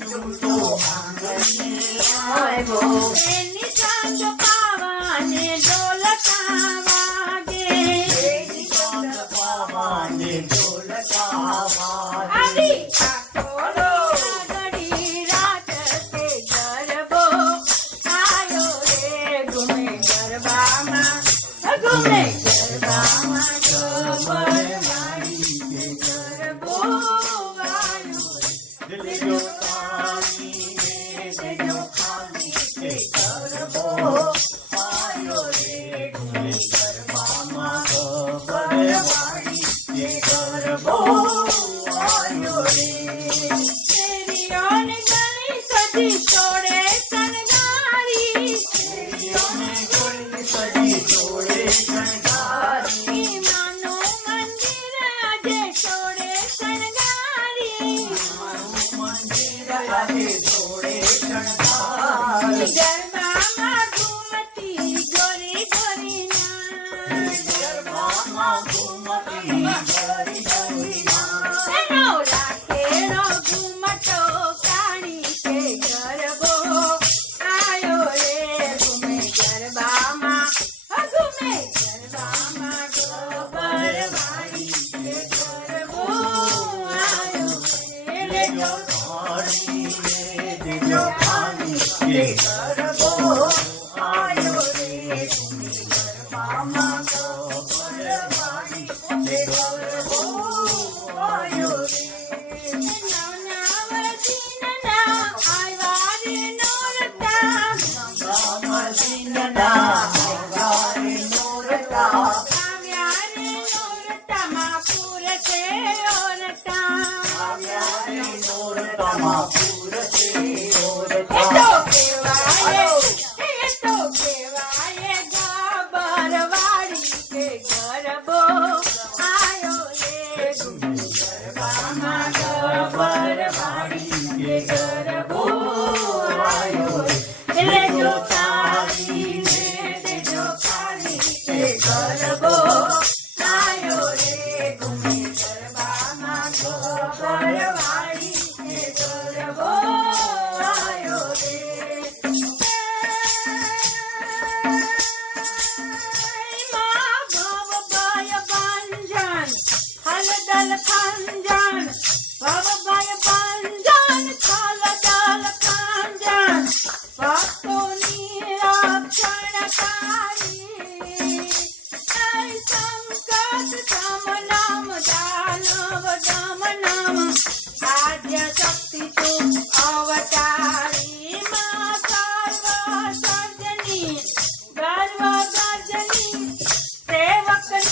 જૂઠો આંગણે આવ્યો એની સાંજ પાવાને ડોલતા Eita, Sim. એટલે જો husband